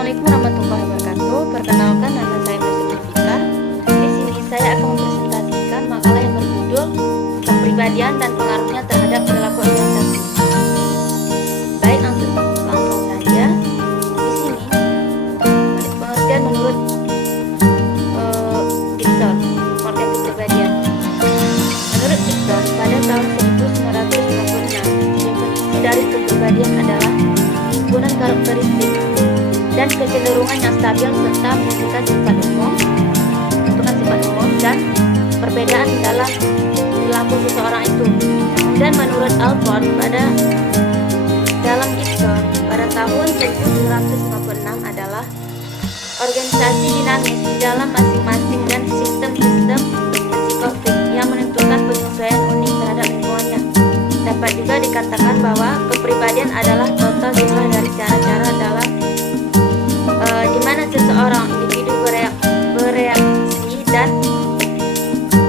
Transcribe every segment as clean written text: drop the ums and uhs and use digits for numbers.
Assalamualaikum warahmatullahi wabarakatuh. Perkenalkan, nama saya Nur Fika. Di sini saya akan mempresentasikan makalah yang berjudul Kepribadian dan Pengaruhnya Terhadap Perilaku Organisasi. Baik, langsung saja. Di sini pengertian menurut Dixon, pengertian kepribadian. Menurut Dixon, pada tahun 1996, definisi dari kepribadian adalah himpunan karakteristik dan kecenderungan yang stabil serta menunjukkan sifat umum dan perbedaan dalam perilaku seseorang itu. Dan menurut Alford dalam Dixon pada tahun 1956 adalah organisasi dinamis di dalam masing-masing dan sistem-sistem psikofik yang menentukan penyesuaian unik terhadap lingkungannya. Dapat juga dikatakan bahwa kepribadian adalah total jumlah dari cara-cara dalam di mana seseorang individu bereaksi dan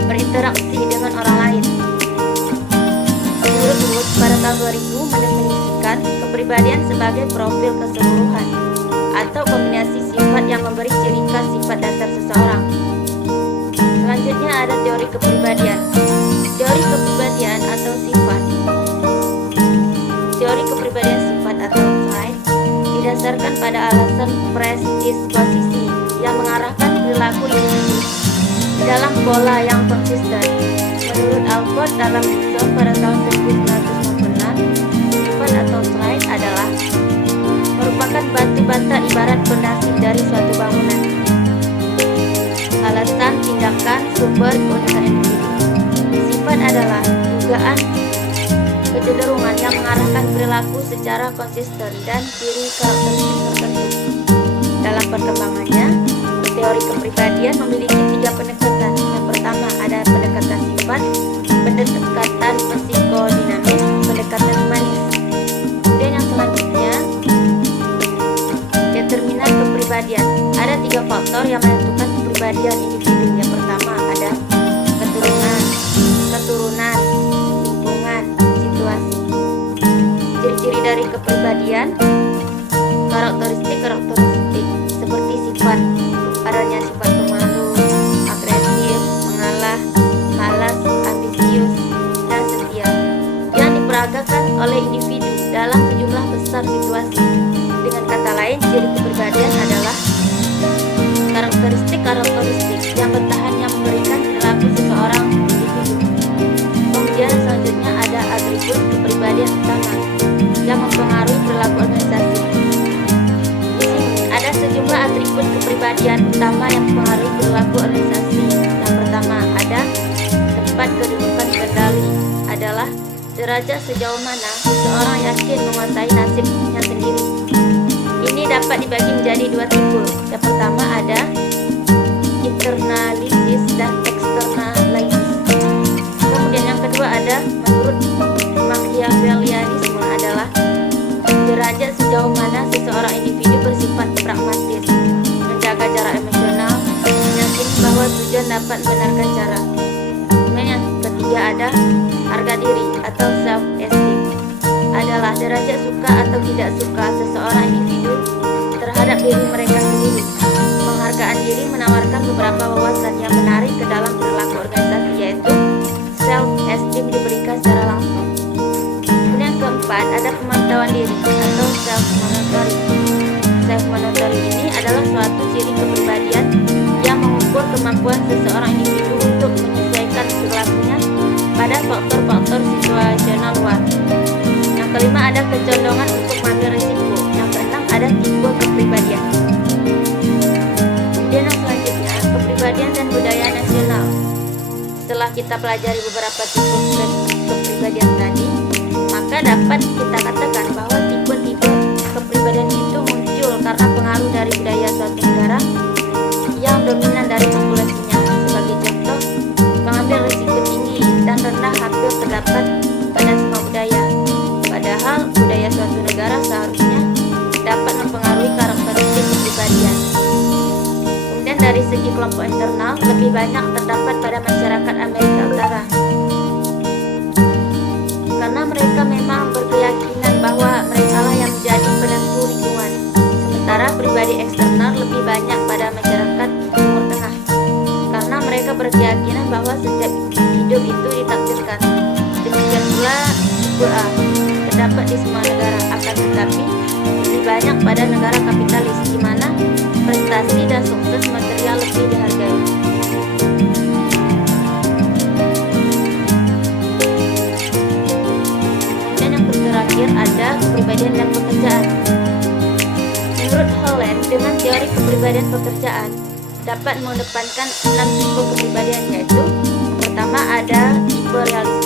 berinteraksi dengan orang lain. Menurut Wood pada tahun 2000 mendefinisikan kepribadian sebagai profil keseluruhan atau kombinasi sifat yang memberi ciri khas sifat dasar seseorang. Selanjutnya ada teori kepribadian. Teori kepribadian atau sifat. Teori kepribadian sifat atau type didasarkan pada alasan predisposisi yang mengarahkan perilaku individu dalam pola yang konsisten. Menurut Alford dalam Dixon pada tahun 1996, sifat atau trait adalah merupakan batu bata ibarat fondasi dari suatu bangunan. Alasan, tindakan, sumber, keunikan individu. Sifat adalah dugaan kecenderungan yang mengarahkan perilaku secara konsisten dan ciri karakteristik tertentu. Dalam perkembangannya, teori kepribadian memiliki 3 pendekatan. Yang pertama ada pendekatan sifat, pendekatan psikodinamis, pendekatan humanis. Kemudian yang selanjutnya, determinan kepribadian. Ada 3 faktor yang menentukan kepribadian individu. Yang pertama ada keturunan, lingkungan, situasi. Ciri-ciri dari kepribadian, karakteristik seperti sifat, adanya sifat pemalu, agresif, mengalah, malas, ambisius, dan setia yang diperagakan oleh individu dalam sejumlah besar situasi. Dengan kata lain, ciri kepribadian adalah karakteristik yang bertahan yang memberikan perilaku seseorang individu. Kemudian selanjutnya ada atribut kepribadian utama yang mempengaruhi perilaku organisasi. Di sini ada sejumlah atribut kepribadian utama yang mempengaruhi perilaku organisasi. Yang pertama ada tempat kedudukan kendali, adalah derajat sejauh mana seseorang yakin menguasai nasibnya sendiri. Ini dapat dibagi menjadi 2 tipe. Yang pertama ada internalisis dan externalisis. Kemudian yang kedua ada menurut Machiavellianisme adalah derajat sejauh mana seseorang individu bersifat pragmatis, menjaga jarak emosional, meyakini bahwa tujuan dapat membenarkan cara. Kemudian yang ketiga ada harga diri atau self esteem, adalah derajat suka atau tidak suka seseorang individu terhadap diri mereka sendiri. Penghargaan diri menawarkan beberapa wawasan yang menarik ke dalam perilaku organisasi, yaitu self esteem diberikan secara langsung. Kemudian yang keempat ada pemantauan diri atau self monitoring. Self monitoring ini adalah suatu ciri kepribadian yang mengukur kemampuan seseorang individu untuk menyesuaikan perilakunya pada faktor-faktor situasional luar. Yang kelima ada kecondongan untuk mengambil risiko. Yang keenam ada tipe kepribadian. Kemudian yang selanjutnya kepribadian dan budaya nasional. Setelah kita pelajari beberapa tipe kepribadian tadi, maka dapat kita katakan bahwa tipe-tipe kepribadian itu muncul karena pengaruh dari budaya suatu negara yang dominan dari populasinya. Sebagai contoh, mengambil risiko tinggi dan rendah hampir terdapat pada semua budaya. Padahal budaya suatu negara seharusnya dapat mempengaruhi karakteristik kepribadian. Kemudian dari segi kelompok internal, lebih banyak terdapat pada masyarakat Amerika Utara, karena mereka memang berkeyakinan bahwa merekalah yang menjadi penentu lingkungan. Sementara pribadi tipe A, terdapat di semua negara, akan tetapi lebih banyak pada negara kapitalis, di mana prestasi dan sukses material lebih dihargai. Kemudian yang terakhir ada kepribadian dan pekerjaan. Menurut Holland, dengan teori kepribadian pekerjaan dapat mengedepankan 6 tipe kepribadian, yaitu pertama ada tipe realis